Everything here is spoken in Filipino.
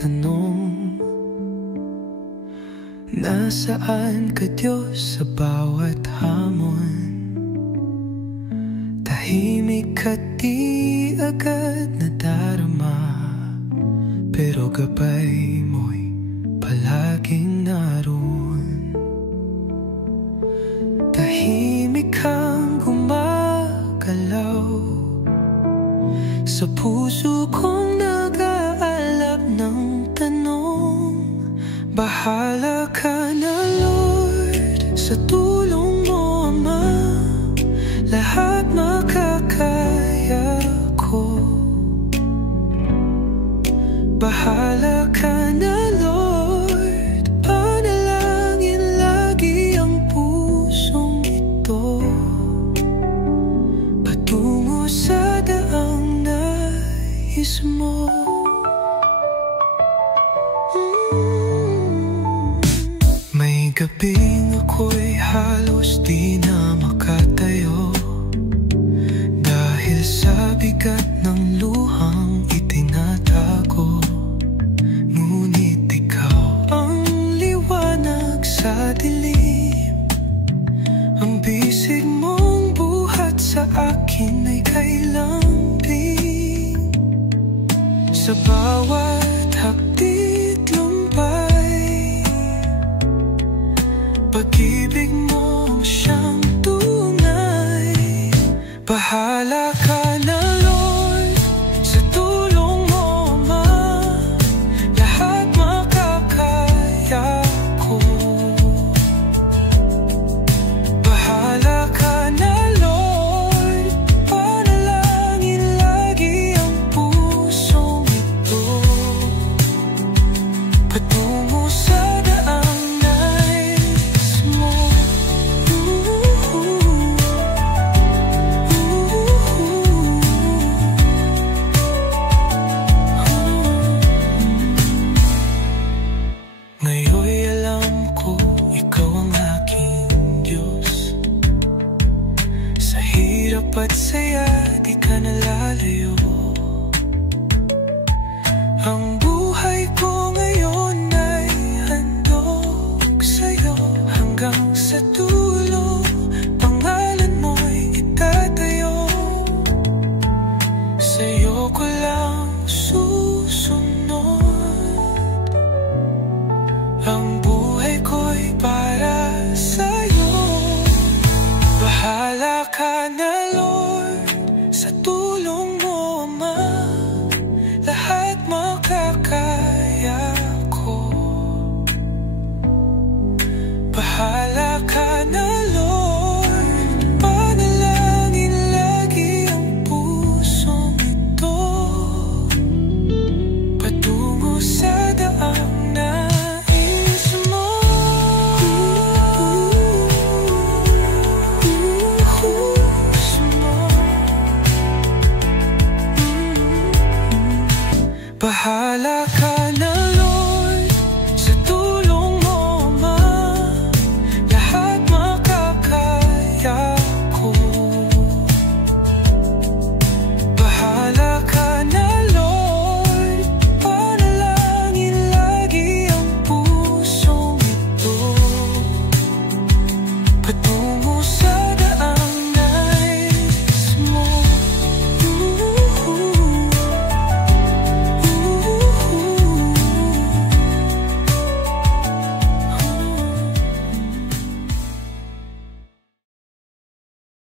tanong, nasaan ka Diyos sa bawat hamon? Tahimik at di agad nadarama, pero gabay mo'y palaging naroon. Tahimik kang gumagalaw sa puso kong nag-aalab ng tanong. Bahala ka na Lord, sa tulong mo Ama, lahat makakaya ko. Bahala ka na Lord, panalangin lagi ang pusong ito, patungo sa daang nais mo. May gabing ako'y halos di na makatayo, dahil sa bigat ng luhang itinatago. Ngunit ikaw ang liwanag sa dilim, ang bisig mong buhat sa akin ay kay lambing. Sa bawat hapdit lumbay, pag-ibig mo siyang tunay. Bahala ka na Lord, sa tulong mo Ama, lahat makakaya ko. Bahala ka na Lord, panalangin lagi ang pusong ito, patungo sa daang nais mo. Ngayon'y alam ko ikaw ang aking Diyos. Sa hirap at saya di ka nalalayo. Ang buhay ko ngayon ay handog sa'yo, hanggang sa dulo pangalan mo'y itatayo. Sa'yo ko lang susunod, ang buhay ko'y para sa'yo. Bahala ka na